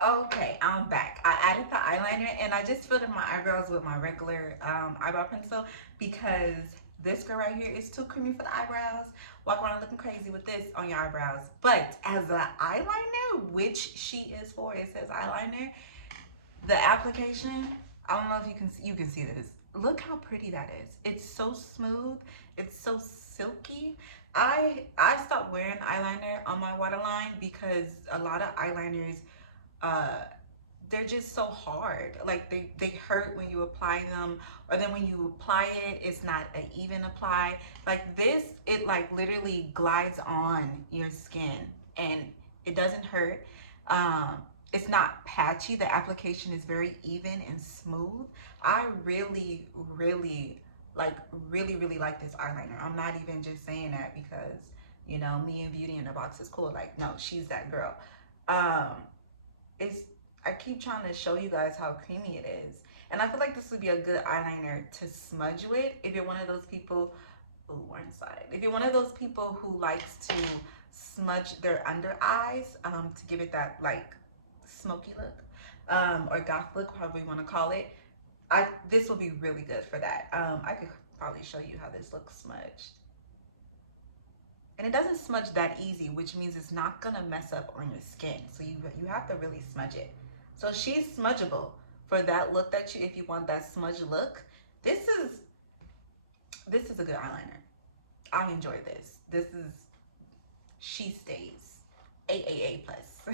Okay, I'm back. I added the eyeliner and I just filled in my eyebrows with my regular eyebrow pencil because this girl right here is too creamy for the eyebrows. Walk around looking crazy with this on your eyebrows. But as an eyeliner, which she is for, it says eyeliner, the application, I don't know if you can see this. Look how pretty that is. It's so smooth. It's so silky. I stopped wearing eyeliner on my waterline because a lot of eyeliners uh they're just so hard. Like they hurt when you apply them, or then when you apply it, it's not an even apply. Like this, it like literally glides on your skin and it doesn't hurt. Um, it's not patchy. The application is very even and smooth. I really like really like this eyeliner. I'm not even just saying that because me and Beauty in the Box is cool. Like no, she's that girl. Um, it's I keep trying to show you guys how creamy it is. And I feel like this would be a good eyeliner to smudge with if you're one of those people. Ooh, we're inside. If you're one of those people who likes to smudge their under eyes to give it that like smoky look or goth look, however you want to call it, this will be really good for that. I could probably show you how this looks smudged. And it doesn't smudge that easy, which means it's not gonna mess up on your skin. So you have to really smudge it. So she's smudgeable for that look that if you want that smudge look. This is a good eyeliner. I enjoy this. She stays. AAA plus.